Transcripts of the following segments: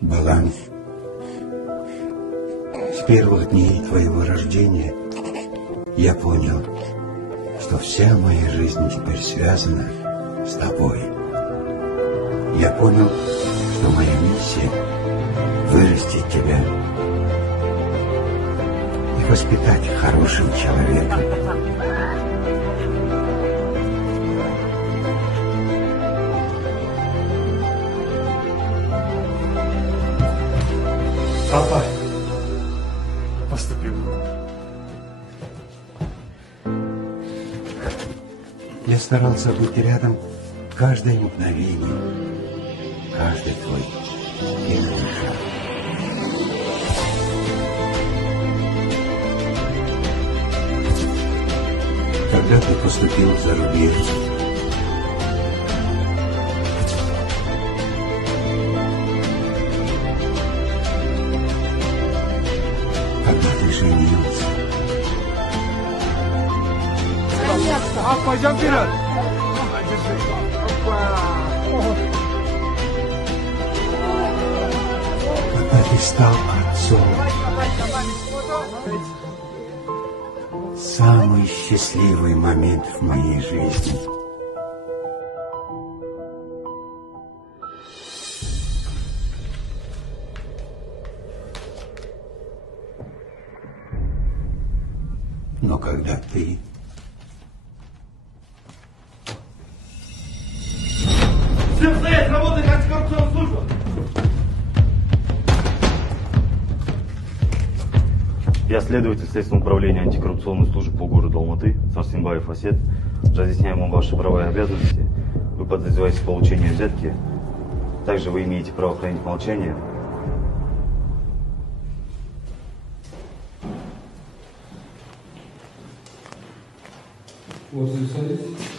Балан, с первых дней твоего рождения я понял, что вся моя жизнь теперь связана с тобой. Я понял, что моя миссия — вырастить тебя и воспитать хорошим человеком. Папа поступил. Я старался быть рядом каждое мгновение, каждый твой первый шаг. Когда ты поступил за рубеж, когда ты женился, Пойдем вперед! когда ты стал отцом. Самый счастливый момент в моей жизни. Но когда ты Всем стоять, работать антикоррупционная служба! Я следователь Следственного управления антикоррупционной службы по городу Алматы, Сарсенбаев Асет. Разъясняем вам ваши права и обязанности. Вы подозреваетесь в получении взятки. Также вы имеете право хранить молчание. Вот садитесь.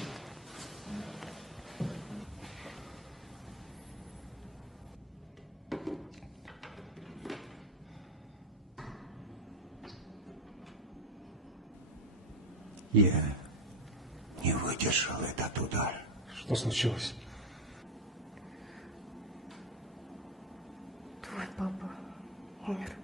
я не выдержал этот удар. Что случилось? Твой папа умер.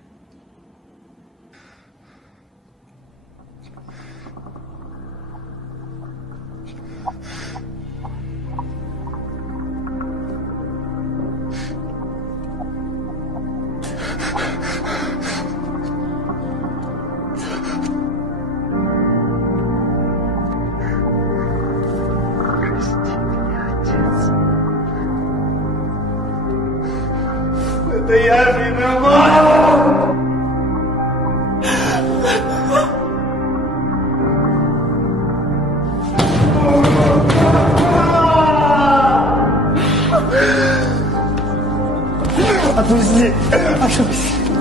Это я виноват! Отпусти! Отпусти!